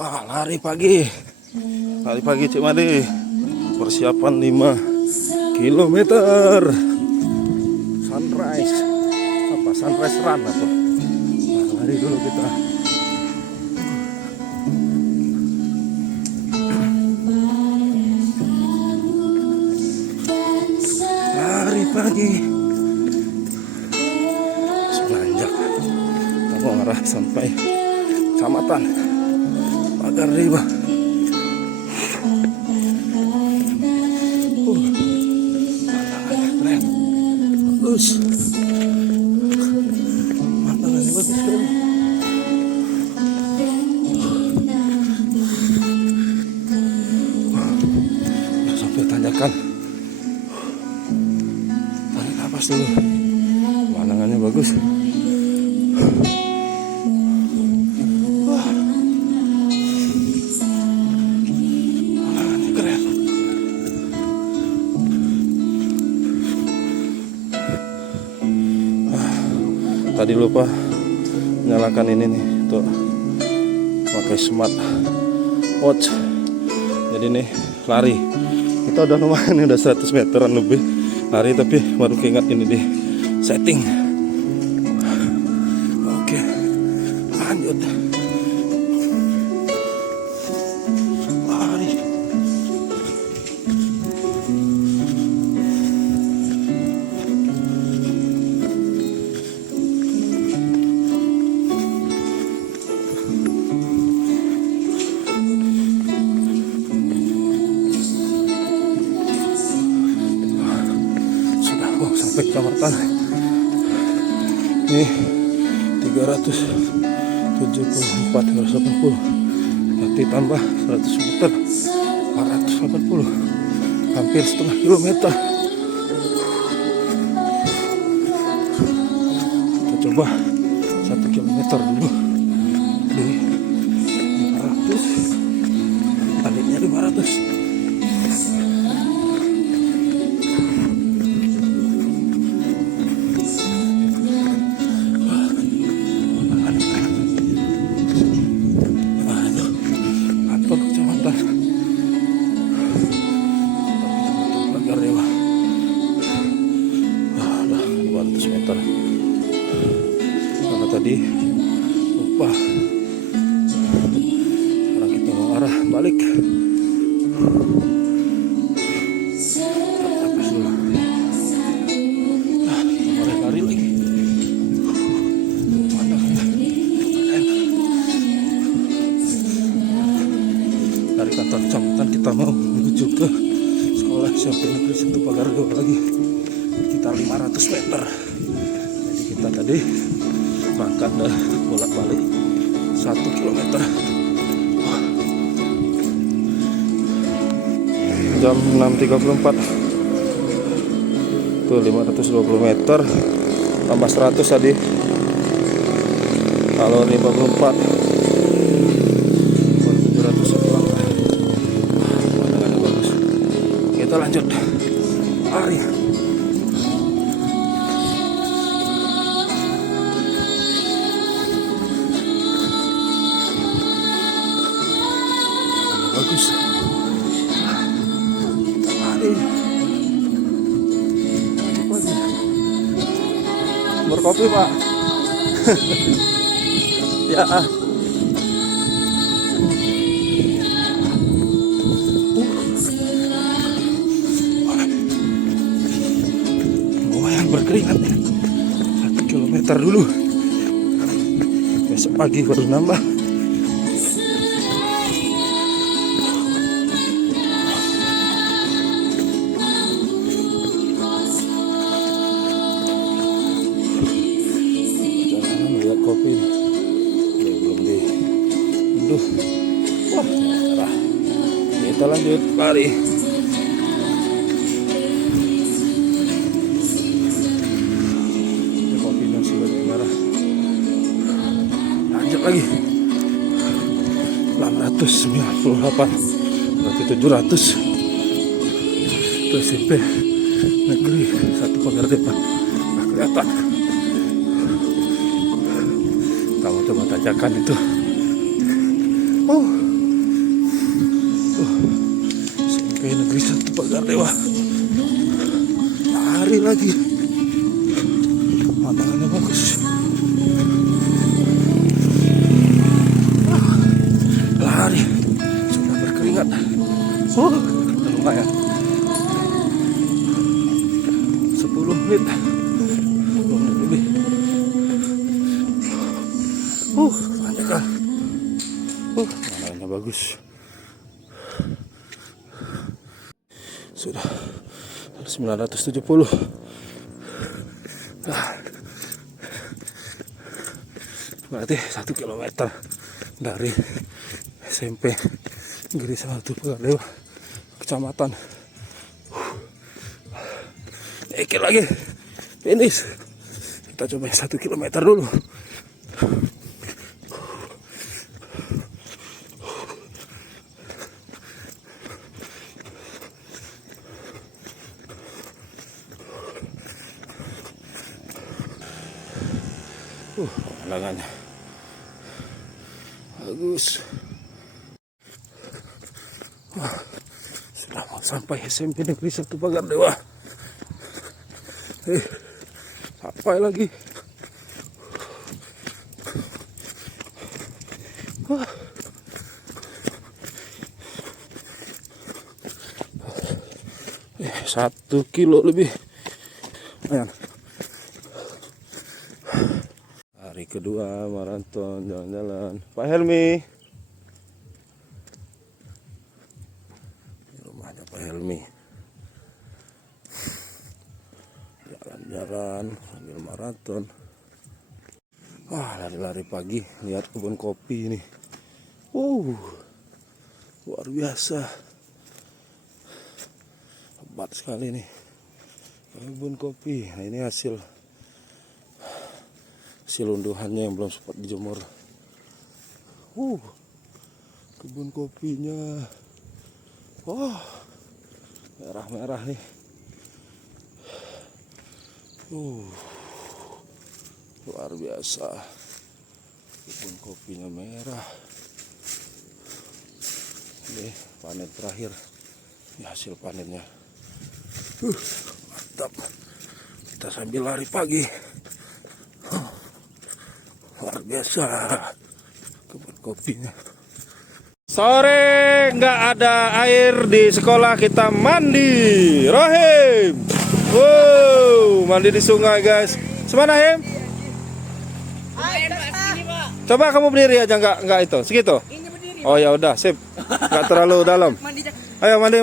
Wah, lari pagi Cik Made. Persiapan 5 kilometer. Sunrise apa? Sunrise run apa? Nah, lari dulu kita. Lari pagi. Selanjak kita mau arah sampai kecamatan Pagar Riba. Keren. Bagus. Mantangannya bagus sekali. Udah sampai tanjakan. Tarik napas dulu. Mantangannya bagus. Tadi lupa nyalakan ini nih, tuh pakai smart watch. Jadi nih lari kita udah lumayan, udah 100 meteran lebih lari, tapi baru keinget ini di setting. Oke, lanjut lari. Sampai kecamatan ini 374 380, nanti tambah 100 meter 480, hampir setengah kilometer. Kita coba 1 kilometer dulu di 500, taliknya 500. Meter. Karena tadi lupa, sekarang kita mau arah balik. Apa dulu? Kita lari lagi. Dari kantor kecamatan kita mau menuju ke sekolah SMP Negeri 1 Pagar Riba lagi, sekitar 500 meter. Jadi kita tadi berangkat dan bolak-balik 1 kilometer. Jam 6.34. Tuh 520 meter tambah 100 tadi. Kalau 54 700 pulang. Pemandangannya bagus. Kita lanjut lari. Bagus. Kita lari. Berkopi, Pak. Ya. Lumayan berkeringat. 1 kilometer dulu. Besok pagi baru nambah. Kopi ya, belum diunduh. Wah, cerah. Kita lanjut lari. Kopinya sudah merah. Lanjut lagi. 698, berarti 700. Itu SMP Negeri 1 Pagar Riba. Nah, kelihatan. Kamu coba tanjakan itu. Oh. SMP Negeri 1 Pagar Dewa. Lari lagi. Pandangannya bagus. Lari. Sudah berkeringat. Lumayan. 10 menit. 10 menit lebih. Banyak kan. Pandangannya bagus. Sudah 970. Berarti 1 kilometer dari SMP Negeri 1 Pagar Dewa, kecamatan. Dikit lagi finish. Kita coba 1 kilometer dulu. Pandangannya bagus. Sudah mau sampai SMP Negeri 1 Pagar Dewa. Sampai lagi. Satu kilo lebih. Ayan. Hari kedua maraton jalan-jalan. Pak Helmi. Ini rumahnya Pak Helmi. Jalan-jalan sambil maraton. Wah, lari-lari pagi. Lihat kebun kopi ini. Luar biasa. Hebat sekali nih. Kebun kopi. Nah, ini hasil unduhannya yang belum sempat dijemur. Kebun kopinya. Merah-merah nih. Luar biasa. Kebun kopinya merah. Ini panen terakhir. Ini hasil panennya. Mantap. Kita sambil lari pagi. Luar biasa kebun kopinya. Sore nggak ada air di sekolah, kita mandi. Rohim, mandi di sungai guys. Semana Him? Coba kamu berdiri aja, nggak itu segitu. Oh ya udah sip, nggak terlalu dalam. Ayo mandi.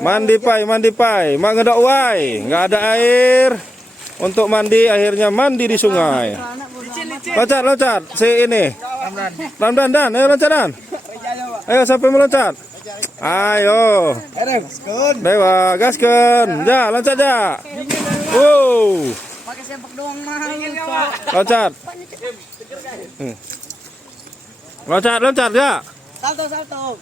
Mandi pai, mak ngedok wai, nggak ada air. Untuk mandi, akhirnya mandi di sungai. Loncat, si ini. Dan, ayo loncat dan. Ayo sampai meloncat. Ayo. Dewa, gaskeun. Ja, loncat ja. Pakai sempak doang mahal. Loncat. Loncat ja. Salto.